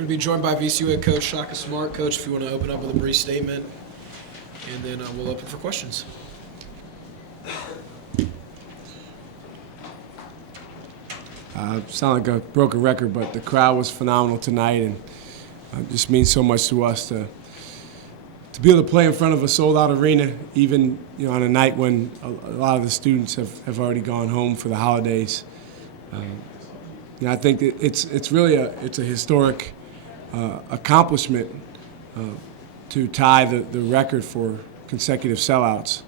We're going to be joined by VCU head coach Shaka Smart. Coach, if you want to open up with a brief statement, and then we'll open for questions. Sound like a broken record, but the crowd was phenomenal tonight, and it just means so much to us to be able to play in front of a sold-out arena, even on a night when a lot of the students have already gone home for the holidays. I think it's really a historic accomplishment to tie the record for consecutive sellouts,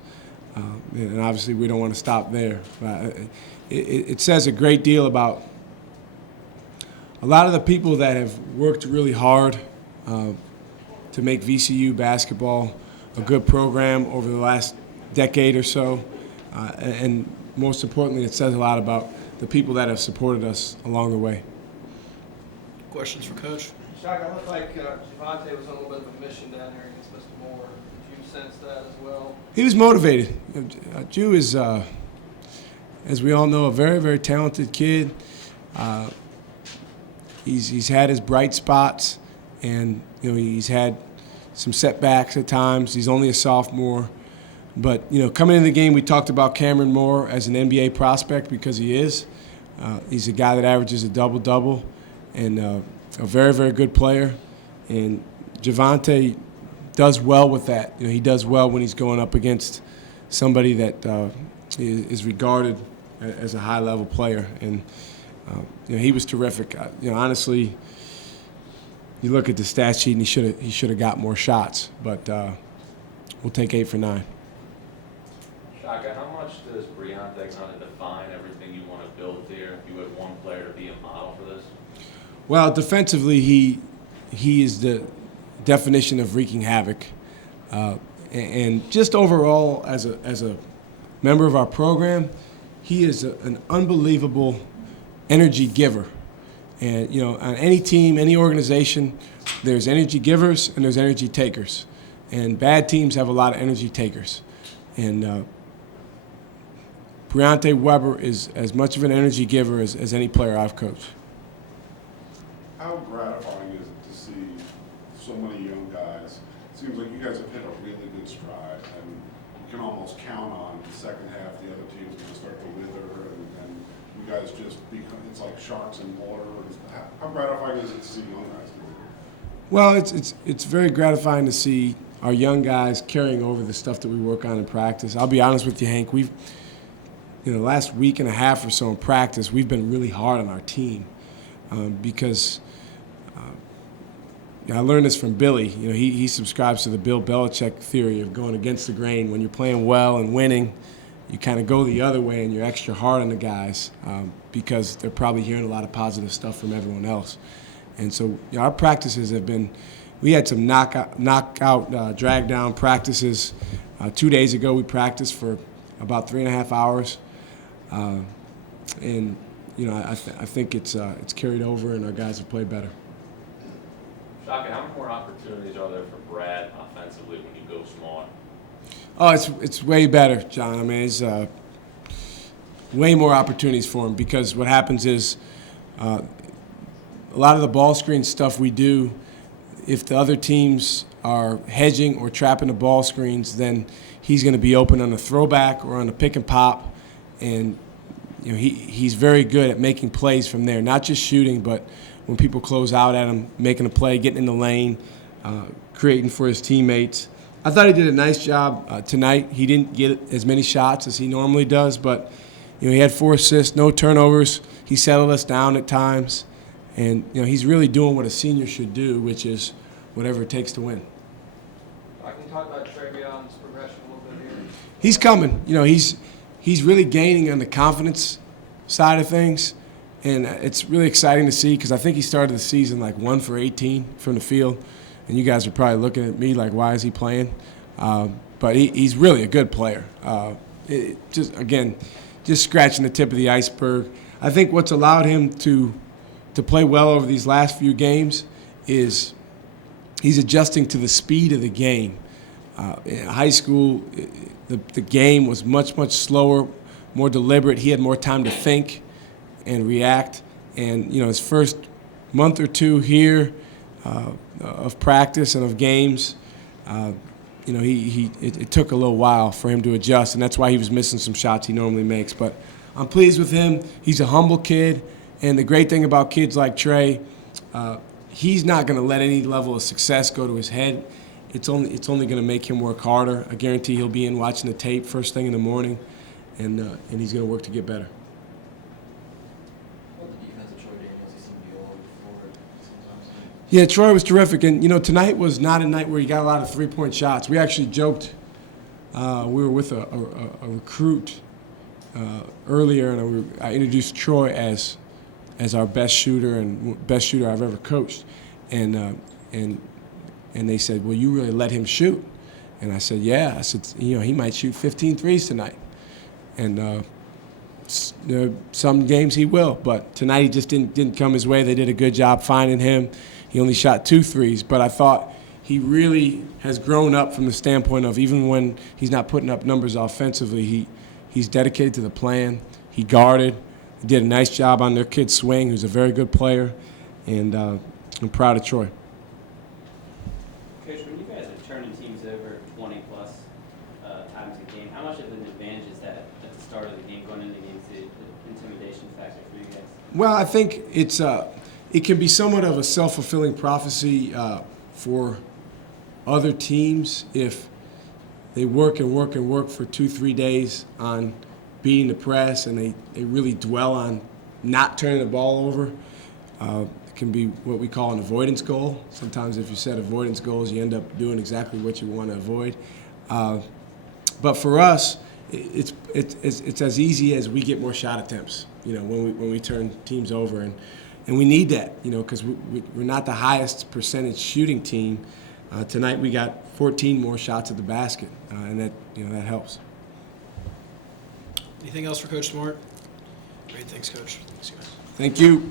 and obviously we don't want to stop there. It says a great deal about a lot of the people that have worked really hard to make VCU basketball a good program over the last decade or so, and most importantly, it says a lot about the people that have supported us along the way. Questions for Coach? Shaka, it looked like Javante was on a little bit of a mission down there against Mr. Moore. Did you sense that as well? He was motivated. Jew is, as we all know, a very, very talented kid. He's had his bright spots, and he's had some setbacks at times. He's only a sophomore. But, coming into the game, we talked about Cameron Moore as an NBA prospect because he is. He's a guy that averages a double-double and a very, very good player. And Javante does well with that. He does well when he's going up against somebody that is regarded as a high-level player. And, he was terrific. Honestly, you look at the stat sheet and he should have got more shots. But we'll take 8 for 9. Shaka, how much does Briante kind of define everything you want to build there? If you had one player to be a model for this? Well, defensively, he is the definition of wreaking havoc, and just overall as a member of our program, he is an unbelievable energy giver. And on any team, any organization, there's energy givers and there's energy takers, and bad teams have a lot of energy takers, and Briante Weber is as much of an energy giver as any player I've coached. How gratifying is it to see so many young guys? It seems like you guys have hit a really good stride, and you can almost count on the second half the other team's going to start to wither, and you guys just become, it's like sharks in water. How gratifying is it to see young guys do it? Well, it's very gratifying to see our young guys carrying over the stuff that we work on in practice. I'll be honest with you, Hank, we've last week and a half or so in practice, we've been really hard on our team because I learned this from Billy. He subscribes to the Bill Belichick theory of going against the grain. When you're playing well and winning, you kind of go the other way and you're extra hard on the guys because they're probably hearing a lot of positive stuff from everyone else. And so our practices have been, we had some knockout drag down practices. 2 days ago we practiced for about 3.5 hours. And I think it's carried over, and our guys have played better. Shaka, how many more opportunities are there for Brad offensively when you go small? Oh, it's way better, John. I mean, it's way more opportunities for him because what happens is a lot of the ball screen stuff we do, if the other teams are hedging or trapping the ball screens, then he's going to be open on a throwback or on a pick and pop. And he's very good at making plays from there, not just shooting, but when people close out at him, making a play, getting in the lane, creating for his teammates. I thought he did a nice job tonight. He didn't get as many shots as he normally does, but he had 4 assists, no turnovers. He settled us down at times, and he's really doing what a senior should do, which is whatever it takes to win. I can talk about Trayvion's progression a little bit here. He's coming. He's really gaining on the confidence side of things, and it's really exciting to see because I think he started the season like 1 for 18 from the field, and you guys are probably looking at me like, why is he playing? But he's really a good player. Just scratching the tip of the iceberg. I think what's allowed him to play well over these last few games is he's adjusting to the speed of the game. In high school, the game was much, much slower, more deliberate. He had more time to think and react. And, his first month or two here, of practice and of games, you know, it took a little while for him to adjust, and that's why he was missing some shots he normally makes. But I'm pleased with him. He's a humble kid, and the great thing about kids like Trey, he's not going to let any level of success go to his head. It's only going to make him work harder. I guarantee he'll be in watching the tape first thing in the morning, and he's going to work to get better. Well, the defense of Troy Daniels, he seemed to be all over the floor sometimes. Yeah, Troy was terrific, and you know, tonight was not a night where he got a lot of three-point shots. We actually joked. We were with a recruit earlier, and I introduced Troy as our best shooter and best shooter I've ever coached, and they said, "Well, you really let him shoot," and I said, "Yeah." I said, "You know, he might shoot 15 threes tonight," and some games he will, but tonight he just didn't come his way. They did a good job finding him. He only shot 2 threes, but I thought he really has grown up from the standpoint of even when he's not putting up numbers offensively, he's dedicated to the plan. He guarded. He did a nice job on their kid Swing, who's a very good player, and I'm proud of Troy. Coach, when you guys are turning teams over 20-plus times a game, how much of an advantage is that at the start of the game, going into the game, the intimidation factor for you guys? Well, I think it can be somewhat of a self-fulfilling prophecy for other teams if they work and work and work for 2-3 days on beating the press, and they really dwell on not turning the ball over. It can be what we call an avoidance goal. Sometimes if you set avoidance goals, you end up doing exactly what you want to avoid. But for us, it's as easy as we get more shot attempts, you know, when we turn teams over. And we need that, you know, because we're not the highest percentage shooting team. Tonight we got 14 more shots at the basket, and that helps. Anything else for Coach Smart? Great, thanks, Coach. Thanks, guys. Thank you.